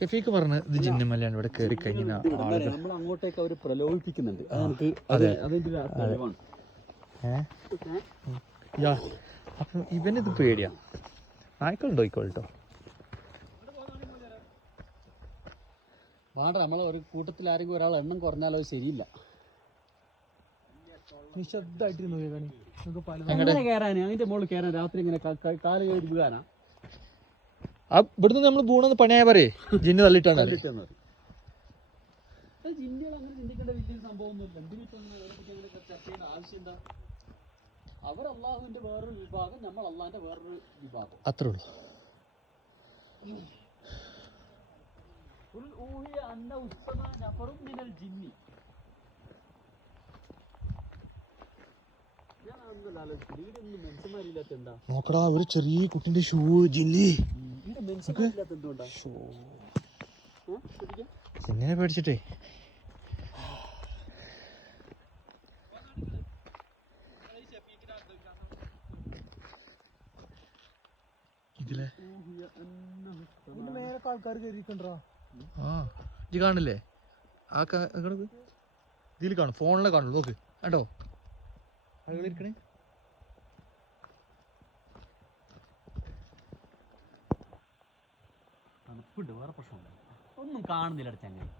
ഷെഫീക്ക് പറഞ്ഞ ഇത് ജിന്നുമല്ലാണ് ഇവിടെ കയറി കഴിഞ്ഞ നമ്മൾ അങ്ങോട്ടേക്ക് അവർ പ്രലോഭിപ്പിക്കുന്നുണ്ട്. അപ്പൊ ഇവനിത് പേടിയാ. നായ്ക്കളുണ്ടോ ഇക്കോട്ടോ? വേണ്ട, നമ്മളെ ഒരു കൂട്ടത്തിൽ ആരെങ്കിലും ഒരാൾ എണ്ണം കുറഞ്ഞാലോ ശരിയില്ല. നിശബ്ദമായിട്ട് കയറാന് അതിന്റെ മുകളിൽ കയറാൻ രാത്രി ഇങ്ങനെ കാല് കയറി വീഴാനാ. ഇവിടുന്ന് നമ്മൾ പൂണെന്ന് പണിയായ പറയേ ജിന്ന് തള്ളിട്ടാണ്. ജിന്നുകൾ അങ്ങനെ ചിന്തിക്കേണ്ട വലിയൊരു സംഭവമൊന്നുമില്ല. എന്തിനിപ്പോ ചർച്ച ചെയ്യേണ്ട ആവശ്യം എന്താ? അവർ അള്ളാഹുവിന്റെ വേറൊരു വിഭാഗം, നമ്മൾ അള്ളാഹിന്റെ വേറൊരു വിഭാഗം, അത്രേ ഉള്ളൂ. നോക്കടാ, ഒരു ചെറിയ കുട്ടിന്റെ ഷൂ ജിന്നി. ജിന്നിനെ പേടിച്ചിട്ടേ. ഇതിലെ ആൾക്കാർ കയറിക്കണ്ടോ? ആ ഇത് കാണില്ലേ? ആ ഇതിൽ കാണും, ഫോണിലെ കാണുള്ളൂ. നോക്ക് കേട്ടോ, ആളുകളിരിക്കണേ. തണുപ്പുണ്ട്, വേറെ പ്രശ്നമില്ല. ഒന്നും കാണുന്നില്ല ചങ്ങായി.